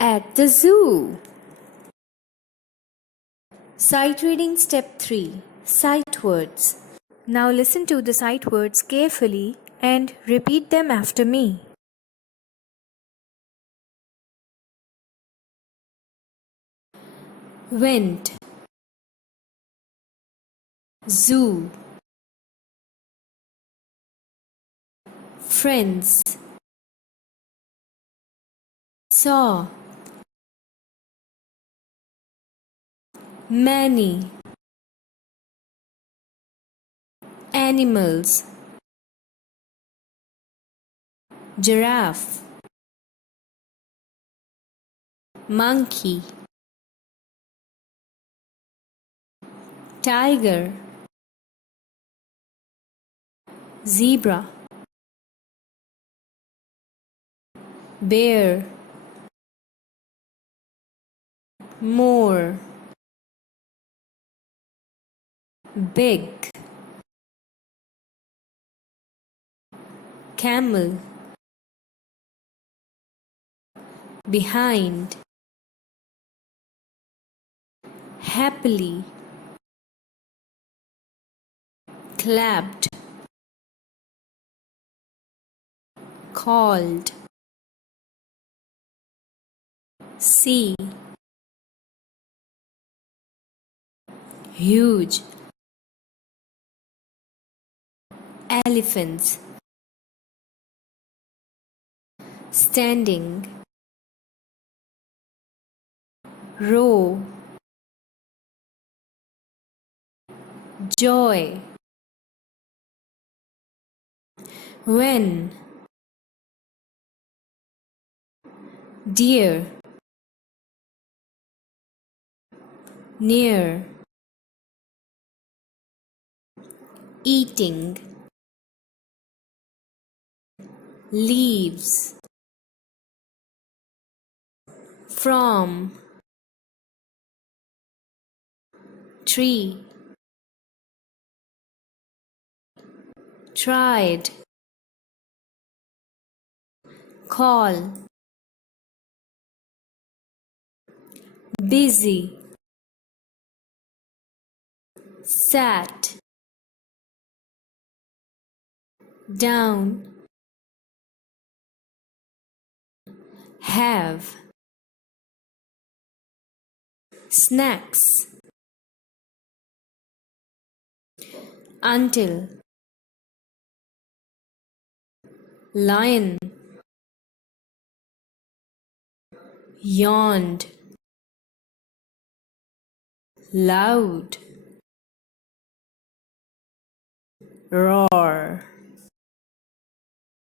At the zoo. Sight reading step 3. Sight words. Now listen to the sight words carefully and repeat them after me. Went, zoo, friends, saw, many, animals, giraffe, monkey, tiger, zebra, bear, more, big, camel, behind, happily, clapped, called, see, huge, elephants, standing, row, joy, when, dear, near, eating, leaves, from, tree, tried, call, busy, sat, down, have, snacks, until, lion, yawned, loud, roar.